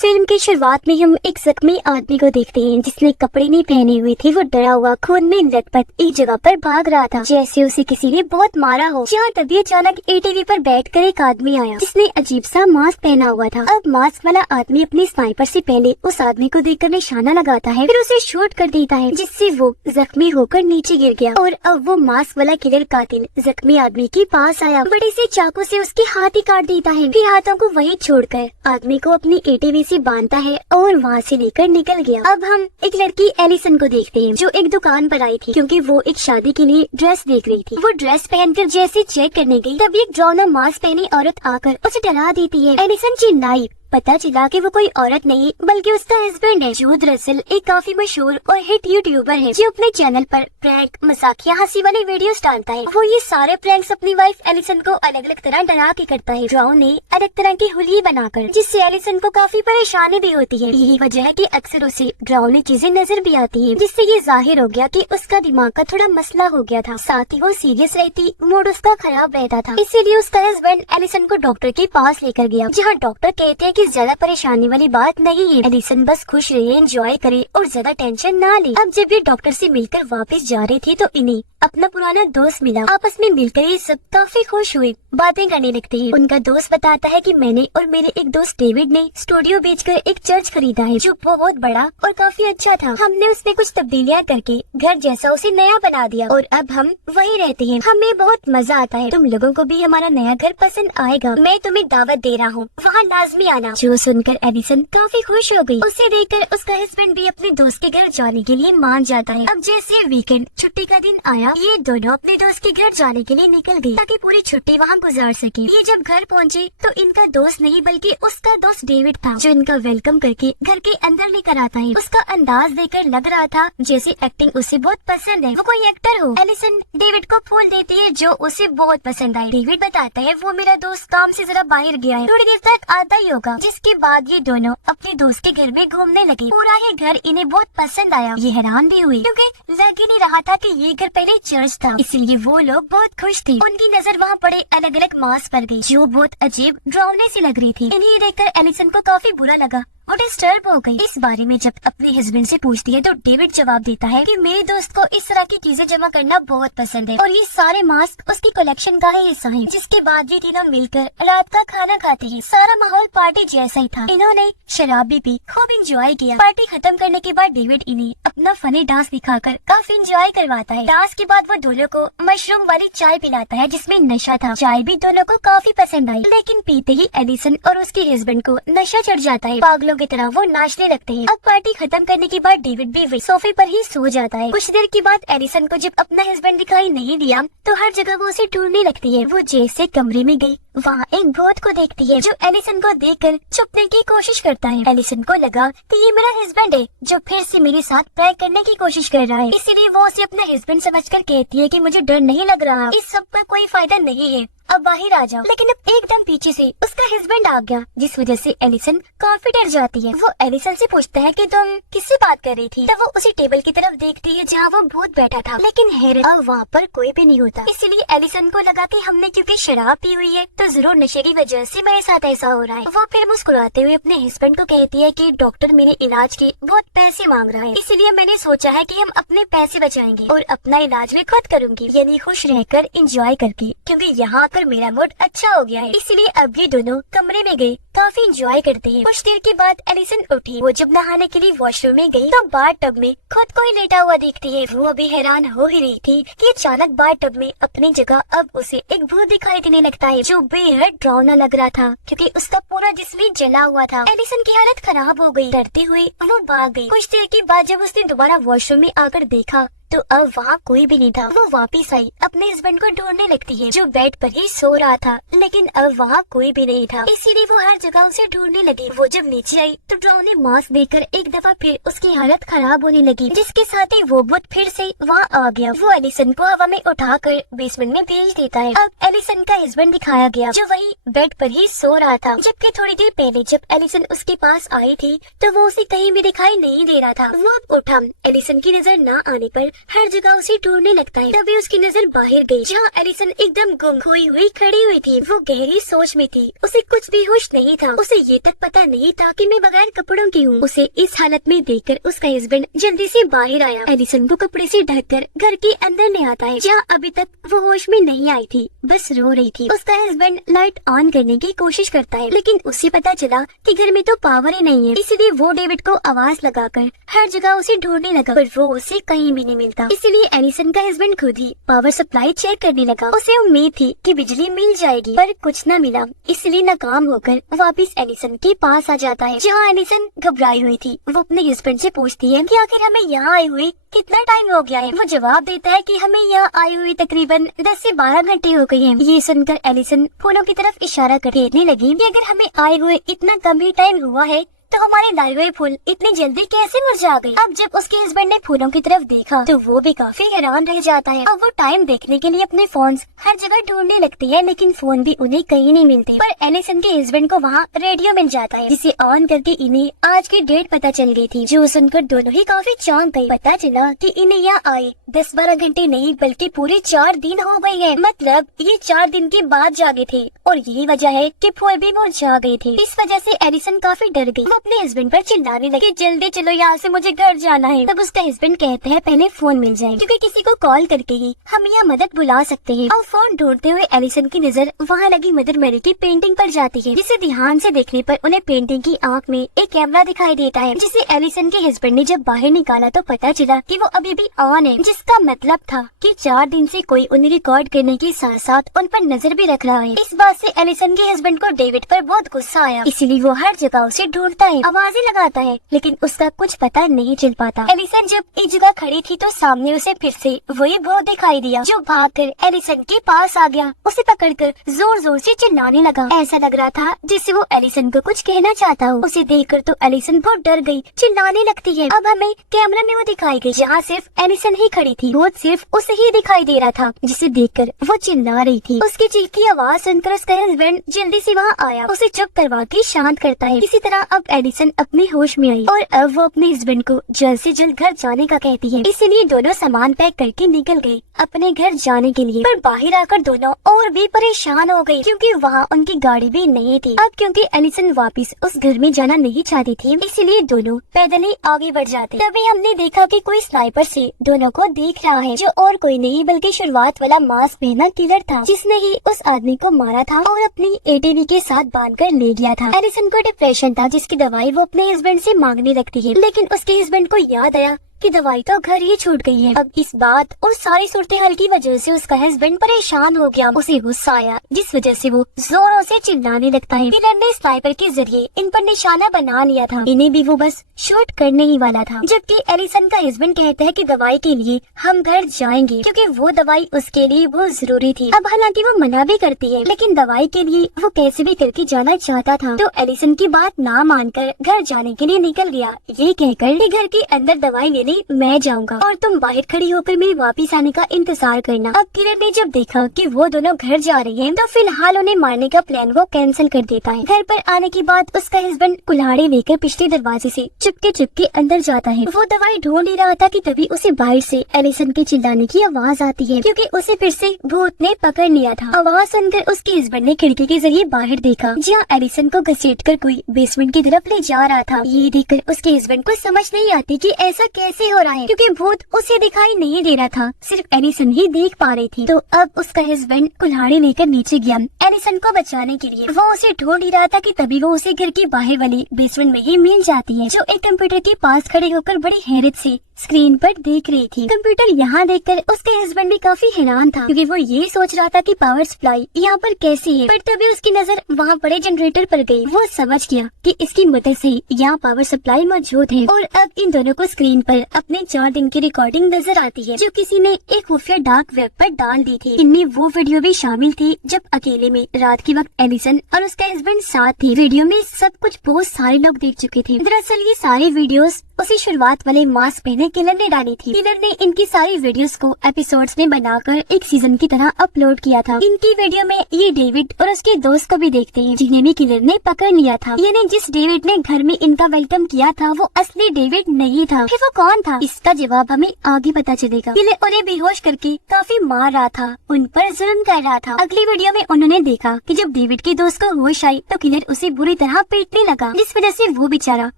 Film की शुरुआत में हम एक जख्मी आदमी को देखते हैं जिसने कपड़े नहीं पहने हुए थे। वो डरा हुआ खून में लथपथ एक जगह पर भाग रहा था, जैसे उसे किसी ने बहुत मारा हो। जहाँ तभी अचानक एटीवी पर बैठकर एक आदमी आया जिसने अजीब सा मास्क पहना हुआ था। अब मास्क वाला आदमी अपने स्नाइपर से पहले उस आदमी को देखकर निशाना लगाता है, फिर उसे शूट कर देता है जिससे वो जख्मी होकर नीचे गिर गया। और अब वो मास्क वाला किलर कातिल जख्मी आदमी के पास आया, बड़े से चाकू से उसके हाथ ही काट देता है, फिर हाथों को वहीं छोड़कर आदमी को अपनी एटीवी से बांधता है और वहाँ से लेकर निकल गया। अब हम एक लड़की एलिसन को देखते हैं जो एक दुकान पर आई थी क्योंकि वो एक शादी के लिए ड्रेस देख रही थी। वो ड्रेस पहनकर जैसे चेक करने गई तभी एक ड्रोना मास्क पहनी औरत आकर उसे डरा देती है। एलिसन चिल्लाई। पता चला कि वो कोई औरत नहीं बल्कि उसका हस्बैंड है जो दरअसल एक काफी मशहूर और हिट यूट्यूबर है जो अपने चैनल पर प्रैंक मजाकिया हंसी वाले वीडियोस डालता है। वो ये सारे प्रैंक्स अपनी वाइफ एलिसन को अलग अलग तरह डरा के करता है, ड्रोन ने अलग तरह की हुलिये बनाकर, जिससे एलिसन को काफी परेशानी भी होती है। यही वजह है कि अक्सर उसे डरावनी चीजें नजर भी आती है, जिससे ये जाहिर हो गया कि उसका दिमाग का थोड़ा मसला हो गया था। साथ ही वो सीरियस रहती, मूड उसका खराब रहता था। इसीलिए उसका हस्बैंड एलिसन को डॉक्टर के पास लेकर गया, जहाँ डॉक्टर कहते हैं कि ज्यादा परेशानी वाली बात नहीं है, एलिसन बस खुश रहे, एंजॉय करे और ज्यादा टेंशन ना ले। अब जब ये डॉक्टर से मिलकर वापस जा रही थी तो इन्हें अपना पुराना दोस्त मिला। आपस में मिलकर ये सब काफी खुश हुए, बातें करने लगते हैं। उनका दोस्त बताता है कि मैंने और मेरे एक दोस्त डेविड ने स्टूडियो बेचकर एक चर्च खरीदा है जो बहुत बड़ा और काफी अच्छा था। हमने उसमें कुछ तब्दीलियां करके घर जैसा उसे नया बना दिया और अब हम वहीं रहते हैं। हमें बहुत मजा आता है, तुम लोगों को भी हमारा नया घर पसंद आएगा। मैं तुम्हें दावत दे रहा हूँ, वहाँ लाजमी आना। जो सुनकर एलिसन काफी खुश हो गई। उसे देखकर उसका हस्बैंड भी अपने दोस्त के घर जाने के लिए मान जाता है। अब जैसे वीकेंड छुट्टी का दिन आया, ये दोनों अपने दोस्त के घर जाने के लिए निकल गई ताकि पूरी छुट्टी वहाँ गुजार सके। ये जब घर पहुँचे तो इनका दोस्त नहीं बल्कि उसका दोस्त डेविड था जो इनका वेलकम करके घर के अंदर लेकर आता है। उसका अंदाज देखकर लग रहा था जैसे एक्टिंग उसे बहुत पसंद है, वो कोई एक्टर हो। एलिसन डेविड को फूल देती है जो उसे बहुत पसंद आए। डेविड बताता है वो मेरा दोस्त काम से जरा बाहर गया है, थोड़ी देर तक आता ही होगा। जिसके बाद ये दोनों अपने दोस्त के घर में घूमने लगे। पूरा ये घर इन्हें बहुत पसंद आया। ये हैरान भी हुए क्योंकि लग ही नहीं रहा था कि ये घर पहले चर्च था, इसलिए वो लोग बहुत खुश थे। उनकी नजर वहाँ पड़े अलग अलग मास्क पर गई जो बहुत अजीब डरावने सी लग रही थी। इन्हें देखकर एलिसन को काफी बुरा लगा और डिस्टर्ब हो गई। इस बारे में जब अपने हस्बैंड से पूछती है तो डेविड जवाब देता है कि मेरे दोस्त को इस तरह की चीजें जमा करना बहुत पसंद है और ये सारे मास्क उसकी कलेक्शन का ही हिस्सा है। जिसके बाद ये तीनों मिलकर रात का खाना खाते हैं। सारा माहौल पार्टी जैसा ही था। इन्होंने शराब भी पी, खूब इंजॉय किया। पार्टी खत्म करने के बाद डेविड इन्हें अपना फनी डांस दिखाकर काफी इंजॉय करवाता है। डांस के बाद वो दोनों को मशरूम वाली चाय पिलाता है जिसमें नशा था। चाय भी दोनों को काफी पसंद आई, लेकिन पीते ही एलिसन और उसके हस्बैंड को नशा चढ़ जाता है। पागलों की तरह वो नाचने लगते हैं। अब पार्टी खत्म करने के बाद डेविड भी वही सोफे पर ही सो जाता है। कुछ देर के बाद एलिसन को जब अपना हस्बैंड दिखाई नहीं दिया तो हर जगह वो उसे ढूंढने लगती है। वो जैसे कमरे में गई वहाँ एक भूत को देखती है जो एलिसन को देखकर छुपने की कोशिश करता है। एलिसन को लगा कि ये मेरा हस्बैंड है जो फिर से मेरे साथ प्रैंक करने की कोशिश कर रहा है, इसीलिए वो उसे अपना हस्बैंड समझकर कहती है कि मुझे डर नहीं लग रहा, इस सब का कोई फायदा नहीं है, अब बाहर आ जाओ। लेकिन अब एकदम पीछे से उसका हस्बैंड आ गया जिस वजह से एलिसन काफी डर जाती है। वो एलिसन से पूछता है कि तुम किससे बात कर रही थी। तब वो उसी टेबल की तरफ देखती है जहाँ वो भूत बैठा था, लेकिन हैरत अब वहाँ पर कोई भी नहीं होता। इसलिए एलिसन को लगा कि हमने क्योंकि शराब पी हुई है तो जरूर नशे की वजह से मेरे साथ ऐसा हो रहा है। वो फिर मुस्कुराते हुए अपने हस्बैंड को कहती है कि डॉक्टर मेरे इलाज के बहुत पैसे मांग रहा है, इसलिए मैंने सोचा है कि हम अपने पैसे बचाएंगे और अपना इलाज भी खुद करूंगी, यानी खुश रहकर एंजॉय करके, क्योंकि यहाँ पर मेरा मूड अच्छा हो गया है। इसलिए अब ये दोनों कमरे में गए, काफी एंजॉय करते हैं। कुछ देर के बाद एलिसन उठी। वो जब नहाने के लिए वॉशरूम में गई तो बाथ टब में खुद को ही लेटा हुआ देखती है। वो अभी हैरान हो ही रही थी कि अचानक बाथ टब में अपनी जगह अब उसे एक भूत दिखाई देने लगता है जो बेहद डरावना लग रहा था क्योंकि उसका पूरा जिस्म ही जला हुआ था। एलिसन की हालत खराब हो गई। डरते हुए वो भाग गई। कुछ देर के बाद जब उसने दोबारा वॉशरूम में आकर देखा तो अब वहाँ कोई भी नहीं था। वो वापस आई, अपने हस्बैंड को ढूंढने लगती है जो बेड पर ही सो रहा था, लेकिन अब वहाँ कोई भी नहीं था, इसीलिए वो हर जगह उसे ढूंढने लगी। वो जब नीचे आई तो डरावने मास्क देखकर एक दफा फिर उसकी हालत खराब होने लगी, जिसके साथ ही वो भूत फिर से वहाँ आ गया। वो एलिसन को हवा में उठाकर बेसमेंट में भेज देता है। अब एलिसन का हस्बैंड दिखाया गया जो वही बेड पर ही सो रहा था, जबकि थोड़ी देर पहले जब एलिसन उसके पास आई थी तो वो उसे कहीं भी दिखाई नहीं दे रहा था। वो अब उठा। एलिसन की नजर न आने पर हर जगह उसे ढूंढने लगता है। तभी उसकी नजर बाहर गई, जहाँ एलिसन एकदम गुम खोई हुई खड़ी हुई थी। वो गहरी सोच में थी, उसे कुछ भी होश नहीं था। उसे ये तक पता नहीं था कि मैं बगैर कपड़ों की हूँ। उसे इस हालत में देखकर उसका हस्बैंड जल्दी से बाहर आया। एलिसन को कपड़े से ढककर घर के अंदर ले आता है, जहाँ अभी तक वो होश में नहीं आई थी, बस रो रही थी। उसका हस्बैंड लाइट ऑन करने की कोशिश करता है, लेकिन उसे पता चला कि घर में तो पावर ही नहीं है। इसलिए वो डेविड को आवाज लगाकर हर जगह उसे ढूंढने लगा, पर वो उसे कहीं भी नहीं मिलता। इसलिए एलिसन का हस्बैंड खुद ही पावर सप्लाई चेक करने लगा। उसे उम्मीद थी कि बिजली मिल जाएगी, पर कुछ न मिला। इसलिए नाकाम होकर वापस एलिसन के पास आ जाता है, जहाँ एलिसन घबराई हुई थी। वो अपने हस्बैंड से पूछती है कि आखिर हमें यहाँ आए हुए कितना टाइम हो गया है। वो जवाब देता है कि हमें यहाँ आए हुए तकरीबन 10 से 12 घंटे हो गए हैं। ये सुनकर एलिसन फूलों की तरफ इशारा कर कहने लगी कि अगर हमें आए हुए इतना कम ही टाइम हुआ है तो हमारे लाए हुए फूल इतनी जल्दी कैसे मुरझा गए। अब जब उसके हस्बैंड ने फूलों की तरफ देखा तो वो भी काफी हैरान रह जाता है। अब वो टाइम देखने के लिए अपने फोन हर जगह ढूंढने लगती है, लेकिन फोन भी उन्हें कहीं नहीं मिलते। पर एलिसन के हस्बैंड को वहाँ रेडियो मिल जाता है, जिसे ऑन करके इन्हें आज की डेट पता चल गई थी, जो सुनकर दोनों ही काफी चौंक गए। पता चला कि इन्हें यहाँ आए 10-12 घंटे नहीं बल्कि पूरे 4 दिन हो गए हैं। मतलब ये 4 दिन के बाद जागे थे, और यही वजह है कि फूल भी मुरझा गए थे। इस वजह से एलिसन काफी डर गई। अपने हस्बैंड पर चिल्लाने लगे, जल्दी चलो यहाँ से, मुझे घर जाना है। तब उसका हस्बैंड कहता है पहले फोन मिल जाए, क्योंकि किसी को कॉल करके ही हम यहाँ मदद बुला सकते हैं। और फोन ढूंढते हुए एलिसन की नजर वहाँ लगी मदर मैरी की पेंटिंग पर जाती है, जिसे ध्यान से देखने पर उन्हें पेंटिंग की आँख में एक कैमरा दिखाई देता है, जिसे एलिसन के हस्बैंड ने जब बाहर निकाला तो पता चला कि वो अभी भी ऑन है, जिसका मतलब था कि 4 दिन से कोई उन्हें रिकॉर्ड करने के साथ साथ उन पर नजर भी रख रहा है। इस बात से एलिसन के हस्बैंड को डेविड पर बहुत गुस्सा आया, इसीलिए वो हर जगह उसे ढूंढता है, आवाजें लगाता है, लेकिन उसका कुछ पता नहीं चल पाता। एलिसन जब एक जगह खड़ी थी तो सामने उसे फिर से वही भूत दिखाई दिया, जो भागकर एलिसन के पास आ गया। उसे पकड़कर जोर जोर से चिल्लाने लगा। ऐसा लग रहा था जिससे वो एलिसन को कुछ कहना चाहता हो। उसे देखकर तो एलिसन बहुत डर गई, चिल्लाने लगती है। अब हमें कैमरा में वो दिखाई गई, जहाँ सिर्फ एलिसन ही खड़ी थी। भूत सिर्फ उसे ही दिखाई दे रहा था, जिसे देखकर वो चिल्ला रही थी। उसकी चीख की आवाज सुनकर उसका हस्बैंड जल्दी से वहाँ आया, उसे चुप करवा के शांत करता है। इसी तरह अब एलिसन अपने होश में आई, और अब वो अपने हस्बैंड को जल्द से जल्द घर जाने का कहती है। इसीलिए दोनों सामान पैक करके निकल गए अपने घर जाने के लिए। पर बाहर आकर दोनों और भी परेशान हो गई, क्योंकि वहाँ उनकी गाड़ी भी नहीं थी। अब क्योंकि एलिसन वापस उस घर में जाना नहीं चाहती थी, इसीलिए दोनों पैदल ही आगे बढ़ जाते। तभी हमने देखा कि कोई स्नाइपर से दोनों को देख रहा है, जो और कोई नहीं बल्कि शुरुआत वाला मास्क पहना किलर था, जिसने ही उस आदमी को मारा था और अपनी एटीवी के साथ बांधकर ले गया था। एलिसन को डिप्रेशन था, जिसकी दवाई वो अपने हस्बैंड से मांगने लगती है, लेकिन उसके हस्बैंड को याद आया कि दवाई तो घर ही छूट गई है। अब इस बात और सारी सूरत हाल की वजह से उसका हस्बैंड परेशान हो गया। उसे गुस्सा आया, जिस वजह से वो जोरों से चिल्लाने लगता है। किलर ने स्नाइपर के जरिए इन पर निशाना बना लिया था, इन्हें भी वो बस शूट करने ही वाला था। जबकि एलिसन का हस्बैंड कहता है कि दवाई के लिए हम घर जाएंगे, क्योंकि वो दवाई उसके लिए बहुत जरूरी थी। अब हालांकि वो मना भी करती है, लेकिन दवाई के लिए वो कैसे भी करके जाना चाहता था। तो एलिसन की बात ना मानकर घर जाने के लिए निकल गया, ये कहकर कि घर के अंदर दवाई लेने मैं जाऊंगा और तुम बाहर खड़ी होकर मेरे वापस आने का इंतजार करना। अब किरण ने जब देखा कि वो दोनों घर जा रही हैं, तो फिलहाल उन्हें मारने का प्लान वो कैंसिल कर देता है। घर पर आने के बाद उसका हस्बैंड कुल्हाड़ी लेकर पिछले दरवाजे से चुपके अंदर जाता है। वो दवाई ढूंढ ही रहा था कि तभी उसे बाहर से एलिसन के चिल्लाने की आवाज आती है, क्योंकि उसे फिर से भूत ने पकड़ लिया था। आवाज सुनकर उसके हस्बैंड ने खिड़की के जरिए बाहर देखा, जहाँ एलिसन को घसीटकर कोई बेसमेंट की तरफ ले जा रहा था। ये देखकर उसके हस्बैंड को समझ नहीं आती कि ऐसा कैसे हो रहा है, क्योंकि भूत उसे दिखाई नहीं दे रहा था, सिर्फ एलिसन ही देख पा रही थी। तो अब उसका हस्बैंड कुल्हाड़ी लेकर नीचे गया एलिसन को बचाने के लिए। वो उसे ढूंढ ही रहा था कि तभी वो उसे घर की बाहर वाली बेसमेंट में ही मिल जाती है, जो एक कंप्यूटर के पास खड़े होकर बड़ी हैरत से स्क्रीन पर देख रही थी। कंप्यूटर यहाँ देखकर उसके हस्बैंड भी काफी हैरान था, क्योंकि वो ये सोच रहा था कि पावर सप्लाई यहाँ पर कैसी है। पर तभी उसकी नजर वहाँ पड़े जनरेटर पर गई। वो समझ गया कि इसकी मदद से यहाँ पावर सप्लाई मौजूद है। और अब इन दोनों को स्क्रीन पर अपने 4 दिन की रिकॉर्डिंग नजर आती है, जो किसी ने एक खुफिया डार्क वेब पर डाल दी थी। इनमें वो वीडियो भी शामिल थी जब अकेले में रात के वक्त एलिसन और उसका हस्बैंड साथ थे। वीडियो में सब कुछ बहुत सारे लोग देख चुके थे। दरअसल ये सारे वीडियोस उसी शुरुआत वाले मास्क पहने किलर ने डाली थी। किलर ने इनकी सारी वीडियोस को एपिसोड्स में बनाकर एक सीजन की तरह अपलोड किया था। इनकी वीडियो में ये डेविड और उसके दोस्त को भी देखते हैं, जिन्हें भी किलर ने पकड़ लिया था। यानी जिस डेविड ने घर में इनका वेलकम किया था वो असली डेविड नहीं था। फिर वो कौन था, इसका जवाब हमें आगे पता चलेगा। किलर उन्हें बेहोश करके काफी मार रहा था, उन पर जुल्म कर रहा था। अगली वीडियो में उन्होंने देखा कि जब डेविड के दोस्त को होश आई तो किलर उसे बुरी तरह पीटने लगा, जिस वजह से वो बेचारा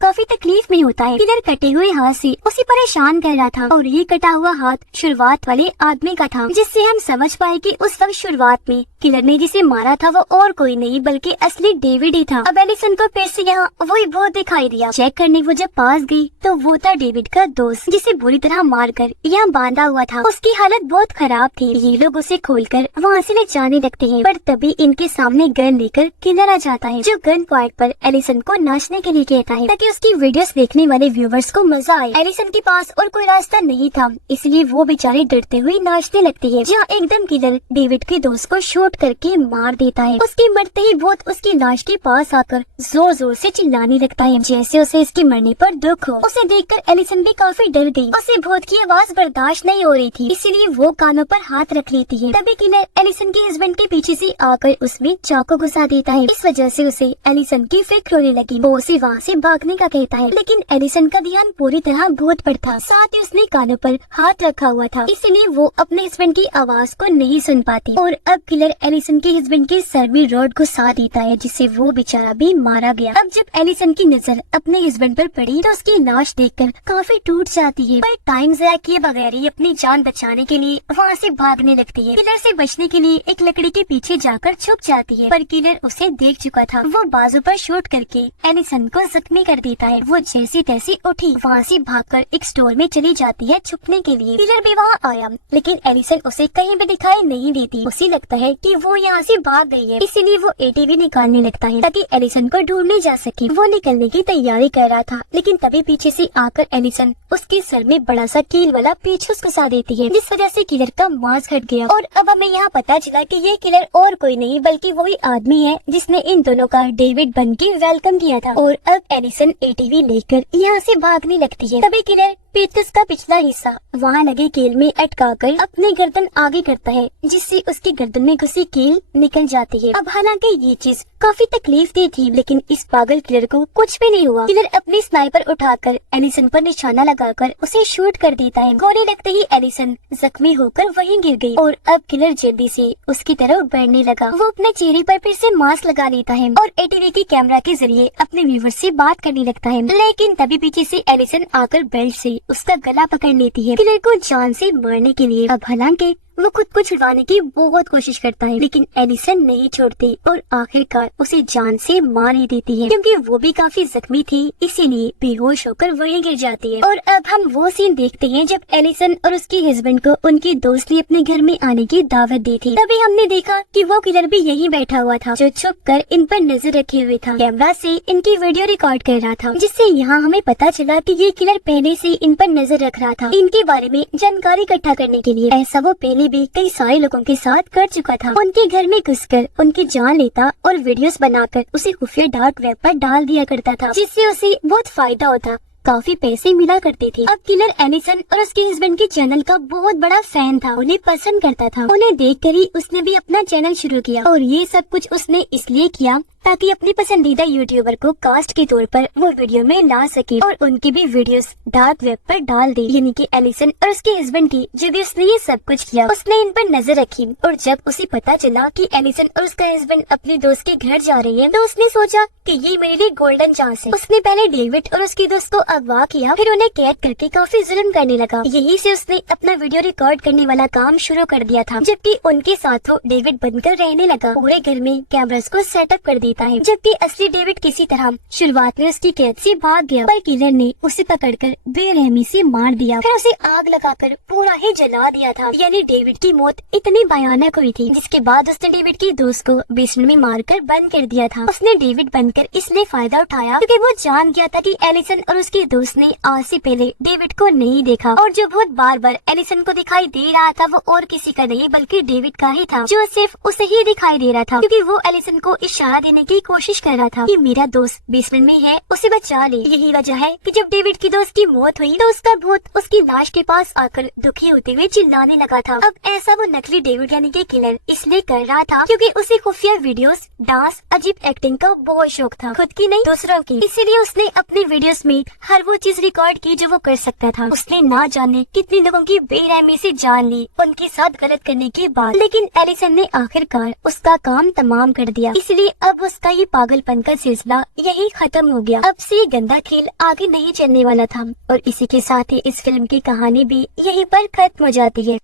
काफी तकलीफ में होता है। किलर कटे हुए हाथ से उसे परेशान कर रहा था और ये कटा हुआ हाथ शुरुआत वाले आदमी का था, जिससे हम समझ पाए कि उस वक्त शुरुआत में किलर ने जिसे मारा था वो और कोई नहीं बल्कि असली डेविड ही था। अब एलिसन को फिर से यहाँ वही भूत दिखाई दिया। चेक करने वो जब पास गई तो वो था डेविड का दोस्त, जिसे बुरी तरह मारकर यहाँ बांधा हुआ था। उसकी हालत बहुत खराब थी। ये लोग उसे खोलकर वहाँ से ले जाने लगते हैं, पर तभी इनके सामने गन लेकर किलर आ जाता है, जो गन पॉइंट पर एलिसन को नाचने के लिए कहता है ताकि उसकी वीडियोस देखने वाले व्यूवर्स को मजा आए। एलिसन के पास और कोई रास्ता नहीं था, इसलिए वो बेचारी डरते हुए नाचने लगती है। जहाँ एकदम किलर डेविड के दोस्त को शूट करके मार देता है। उसके मरते ही भूत उसकी लाश के पास आकर जोर जोर से चिल्लाने लगता है, जैसे उसे इसके मरने पर दुख हो। उसे देखकर एलिसन भी काफी डर गई। उसे भूत की आवाज बर्दाश्त नहीं हो रही थी, इसीलिए वो कानों पर हाथ रख लेती है। तभी किलर एलिसन के हस्बैंड के पीछे से आकर उसमें चाकू घुसा देता है। इस वजह से उसे एलिसन की फिक्र होने लगी। वो उसे वहाँ से भागने का कहता है, लेकिन एलिसन का ध्यान पूरी तरह भूत पर था। साथ ही उसने कानों पर हाथ रखा हुआ था, इसलिए वो अपने हस्बैंड की आवाज को नहीं सुन पाती। और अब किलर एलिसन के हस्बैंड के सर में रॉड घुसा देता है, जिससे वो बेचारा भी मारा गया। अब जब एलिसन की नजर अपने हस्बैंड पर पड़ी तो उसकी लाश देखकर काफी टूट जाती है, पर टाइम ज़ाया किए बगैर ही अपनी जान बचाने के लिए वहाँ से भागने लगती है। किलर से बचने के लिए एक लकड़ी के पीछे जाकर छुप जाती है, पर किलर उसे देख चुका था। वो बाजू पर शूट करके एलिसन को जख्मी कर देता है। वो जैसी तैसी उठी वहाँ से भागकर एक स्टोर में चली जाती है छुपने के लिए। किलर भी वहाँ आया, लेकिन एलिसन उसे कहीं भी दिखाई नहीं देती। उसे लगता है कि वो यहाँ से भाग गई है, इसीलिए वो एटीवी निकालने लगता है ताकि एलिसन को ढूंढने जा सके। वो निकलने की तैयारी कर रहा था, लेकिन तभी पीछे से आकर एलिसन उसके सर में बड़ा सा कील वाला पेचकस घुसा देती है, जिस वजह से किलर का मांस घट गया। और अब हमें यहाँ पता चला कि ये किलर और कोई नहीं बल्कि वही आदमी है जिसने इन दोनों का डेविड बन के वेलकम किया था। और अब एलिसन एटीवी लेकर यहाँ से भागने लगती है। तभी किलर पेचकस का पिछला हिस्सा वहाँ लगे कील में अटकाकर अपनी गर्दन आगे करता है, जिससे उसकी गर्दन में घुसी कील निकल जाती है। अब हालांकि ये चीज काफी तकलीफ दी थी, लेकिन इस पागल किलर को कुछ भी नहीं हुआ। किलर अपनी स्नाइपर उठाकर एलिसन पर निशाना लगाकर उसे शूट कर देता है। गोली लगते ही एलिसन जख्मी होकर वहीं गिर गई और अब किलर जल्दी से उसकी तरफ बढ़ने लगा। वो अपने चेहरे पर फिर से मास्क लगा लेता है और एटीवी की कैमरा के जरिए अपने व्यूवर से बात करने लगता है, लेकिन तभी पीछे से एलिसन आकर बेल्ट से उसका गला पकड़ लेती है, किलर को जान से मारने के लिए। अब हालांकि वो खुद को छुड़वाने की बहुत कोशिश करता है, लेकिन एलिसन नहीं छोड़ती और आखिरकार उसे जान से मार ही देती है, क्योंकि वो भी काफी जख्मी थी, इसीलिए बेहोश होकर वहीं गिर जाती है। और अब हम वो सीन देखते हैं जब एलिसन और उसके हस्बैंड को उनके दोस्त ने अपने घर में आने की दावत दी थी। तभी हमने देखा कि वो किलर भी यहीं बैठा हुआ था, जो छुप कर इन पर नजर रखे हुए था। कैमरा से इनकी वीडियो रिकॉर्ड कर रहा था, जिससे यहाँ हमें पता चला कि ये किलर पहले से इन पर नजर रख रहा था, इनके बारे में जानकारी इकट्ठा करने के लिए। ऐसा वो पहले भी कई सारे लोगों के साथ कर चुका था। उनके घर में घुसकर उनकी जान लेता और वीडियोस बनाकर उसे खुफिया डार्क वेब पर डाल दिया करता था, जिससे उसे बहुत फायदा होता, काफी पैसे मिला करते थे। अब किलर एलिसन और उसके हस्बैंड के चैनल का बहुत बड़ा फैन था, उन्हें पसंद करता था। उन्हें देखकर ही उसने भी अपना चैनल शुरू किया, और ये सब कुछ उसने इसलिए किया ताकि अपनी पसंदीदा यूट्यूबर को कास्ट के तौर पर वो वीडियो में ला सके और उनकी भी वीडियोस डार्क वेब पर डाल दी। यानी कि एलिसन और उसके हस्बैंड की जब भी उसने ये सब कुछ किया, उसने इन पर नजर रखी। और जब उसे पता चला कि एलिसन और उसका हस्बैंड अपने दोस्त के घर जा रही है, तो उसने सोचा कि ये मेरे लिए गोल्डन चांस है। उसने पहले डेविड और उसके दोस्त को अगवा किया, फिर उन्हें कैद करके काफी जुल्म करने लगा। यही से उसने अपना वीडियो रिकॉर्ड करने वाला काम शुरू कर दिया था, जबकि उनके साथ वो डेविड बनकर रहने लगा। पूरे घर में कैमरास को सेटअप कर देता है, जबकि असली डेविड किसी तरह शुरुआत में उसकी कैद से भाग गया, पर किलर ने उसे पकड़कर बेरहमी से मार दिया, फिर उसे आग लगाकर पूरा ही जला दिया था। यानी डेविड की मौत इतनी भयानक हुई थी, जिसके बाद उसने डेविड के दोस्त को बेसमेंट में मारकर बंद कर दिया था। उसने डेविड बनकर इसलिए फायदा उठाया क्योंकि वो जान गया था कि एलिसन और उसके दोस्त ने आज से पहले डेविड को नहीं देखा, और जो बहुत बार बार एलिसन को दिखाई दे रहा था वो और किसी का नहीं बल्कि डेविड का ही था, जो सिर्फ उसे ही दिखाई दे रहा था, क्योंकि वो एलिसन को इशारा देने की कोशिश कर रहा था कि मेरा दोस्त बेसमेंट में है, उसे बचा ले। यही वजह है कि जब डेविड की दोस्त की मौत हुई तो उसका भूत उसकी लाश के पास आकर दुखी होते हुए चिल्लाने लगा था। अब ऐसा वो नकली डेविड यानी कि किलर इसलिए कर रहा था क्योंकि उसे खुफिया वीडियोस, डांस, अजीब एक्टिंग का बहुत शौक था, खुद की नहीं दूसरों की। इसीलिए उसने अपने वीडियोस में हर वो चीज रिकॉर्ड की जो वो कर सकता था। उसने ना जाने कितने लोगों की बेरहमी से जान ली उनके साथ गलत करने के बाद, लेकिन एलिसन ने आखिरकार उसका काम तमाम कर दिया। इसलिए अब उसका ये पागलपन का सिलसिला यही खत्म हो गया। अब से ये गंदा खेल आगे नहीं चलने वाला था और इसी के साथ ही इस फिल्म की कहानी भी यहीं पर खत्म हो जाती है।